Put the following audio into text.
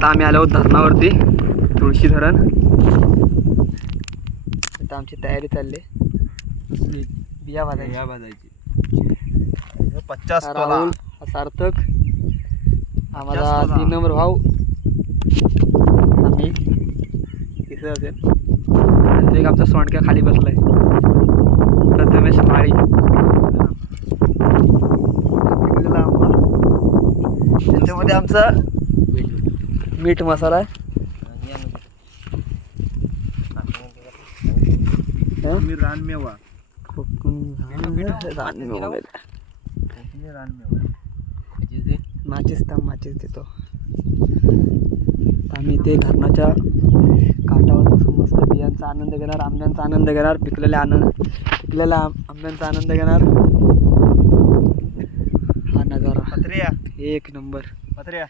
आता आम्ही आलो आहोत धरणावरती, तुळशी धरण. आता आमची तयारी चालली आहे बिया भाजायची. 50 राहुल सार्थक, आम्हाला 50 तोला. 3 नंबर भाऊ, आम्ही तिसरं असेल. आणि एक आमचा सोंडक्या खाली बसलाय, प्रथमेश माळी. त्याच्यामध्ये आमचा मीठ मसाला आहे. रानमेवा. माचीस देतो. आम्ही ते धरणाच्या काठावर बसून मस्त बियांचा आनंद घेणार, आंब्यांचा आनंद घेणार, पिकलेल्या आंब्यांचा आनंद घेणार. हा नजारा पत्र्या एक नंबर. पत्र्या